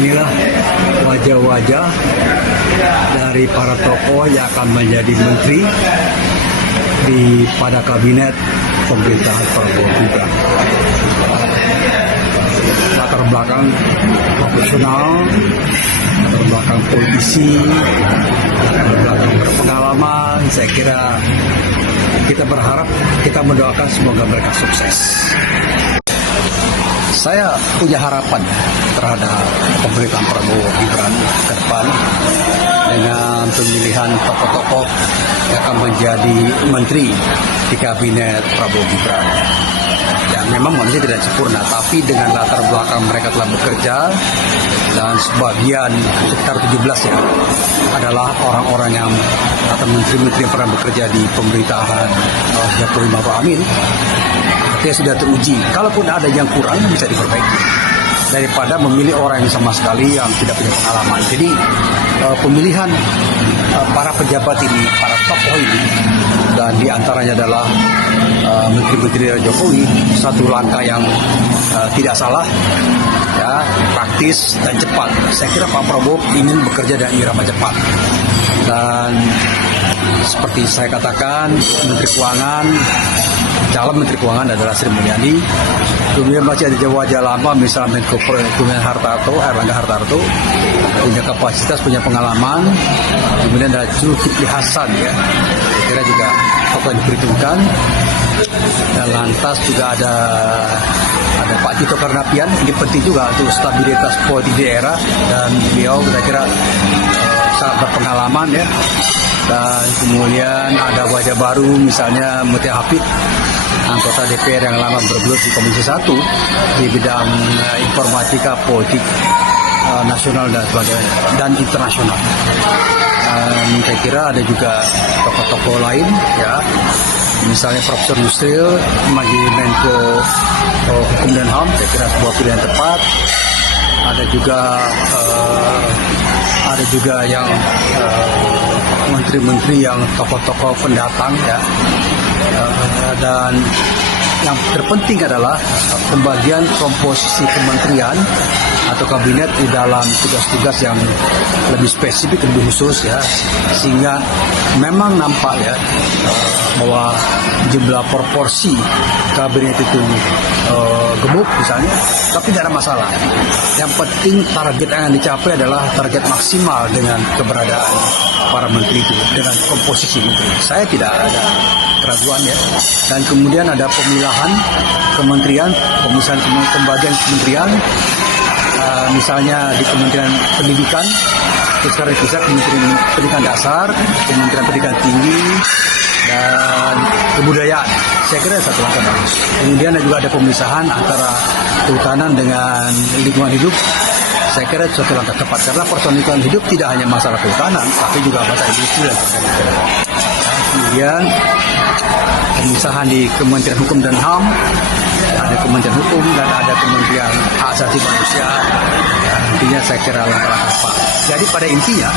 inilah wajah-wajah dari para tokoh yang akan menjadi menteri pada kabinet pemerintahan Prabowo Gibran. Latar belakang profesional, latar belakang politisi, latar belakang berpengalaman. Saya kira kita berharap, kita mendoakan semoga mereka sukses. Saya punya harapan terhadap pemerintahan Prabowo Gibran ke depan dengan pemilihan tokoh-tokoh yang akan menjadi menteri di kabinet Prabowo Gibran. Ya, memang manusia tidak sempurna, tapi dengan latar belakang mereka telah bekerja dan sebagian sekitar 17 ya adalah orang-orang yang atau menteri-menteri yang pernah bekerja di pemerintahan Jokowi Ma'ruf Amin. Artinya sudah teruji. Kalaupun ada yang kurang bisa diperbaiki daripada memilih orang yang sama sekali yang tidak punya pengalaman. Jadi pemilihan para pejabat ini, para tokoh ini, dan diantaranya adalah menteri-menteri Jokowi, satu langkah yang tidak salah, ya, praktis dan cepat. Saya kira Pak Prabowo ingin bekerja dengan irama cepat. Dan seperti saya katakan, Menteri Keuangan, calon Menteri Keuangan adalah Sri Mulyani. Kemudian masih ada wajah lama, misalnya Menko Perekonomian Erlangga Hartarto, punya kapasitas, punya pengalaman. Kemudian ada Zulkifli Hasan, ya, saya kira juga tokoh yang diperhitungkan. Dan lantas juga ada Pak Tito Karnavian, ini penting juga untuk stabilitas politik di daerah, dan beliau saya kira sangat berpengalaman, ya. Dan kemudian ada wajah baru, misalnya Mutia Hafid, anggota DPR yang lama bergelut di Komisi 1 di bidang informatika, politik nasional dan sebagainya, dan internasional. Saya kira ada juga tokoh-tokoh lain, ya, misalnya Profesor Yusril sebagai Menko Hukum dan HAM, saya kira sebuah pilihan tepat. Ada juga yang menteri-menteri yang tokoh-tokoh pendatang, ya. Dan yang terpenting adalah pembagian komposisi kementerian atau kabinet di dalam tugas-tugas yang lebih spesifik, lebih khusus, ya, sehingga memang nampak, ya, bahwa jumlah proporsi kabinet itu gemuk misalnya, tapi tidak ada masalah. Yang penting target yang dicapai adalah target maksimal dengan keberadaan para menteri itu, dengan komposisi menteri. Saya tidak ada keraguan, ya. Dan kemudian ada pemilahan kementerian, pembagian kementerian, misalnya di Kementerian Pendidikan, sekarang bisa Kementerian Pendidikan Dasar, Kementerian Pendidikan Tinggi, dan Kebudayaan. Saya kira satu langkah bagus. Kemudian juga ada pemisahan antara kehutanan dengan lingkungan hidup. Saya kira suatu langkah tepat, karena persoalan lingkungan hidup tidak hanya masalah kehutanan, tapi juga masalah industri dan sebagainya. Kemudian pemisahan di Kementerian Hukum dan HAM, ada Kementerian Hukum dan ada Kementerian Hak Asasi Manusia. Intinya saya kira langkah-langkah tepat. Jadi pada intinya,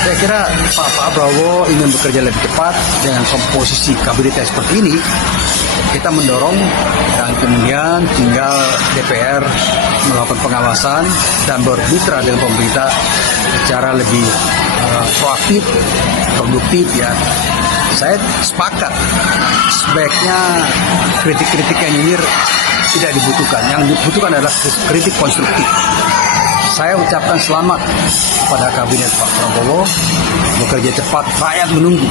saya kira Pak Prabowo ingin bekerja lebih cepat dengan komposisi kabinet seperti ini. Kita mendorong, dan kemudian tinggal DPR melakukan pengawasan dan bermitra dengan pemerintah secara lebih proaktif, produktif, ya. Saya sepakat, sebaiknya kritik-kritik yang nyinyir tidak dibutuhkan. Yang dibutuhkan adalah kritik konstruktif. Saya ucapkan selamat kepada kabinet Pak Prabowo, bekerja cepat, rakyat menunggu.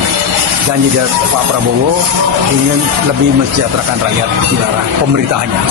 Janji dari Pak Prabowo ingin lebih mensejahterakan rakyat di daerah pemerintahannya.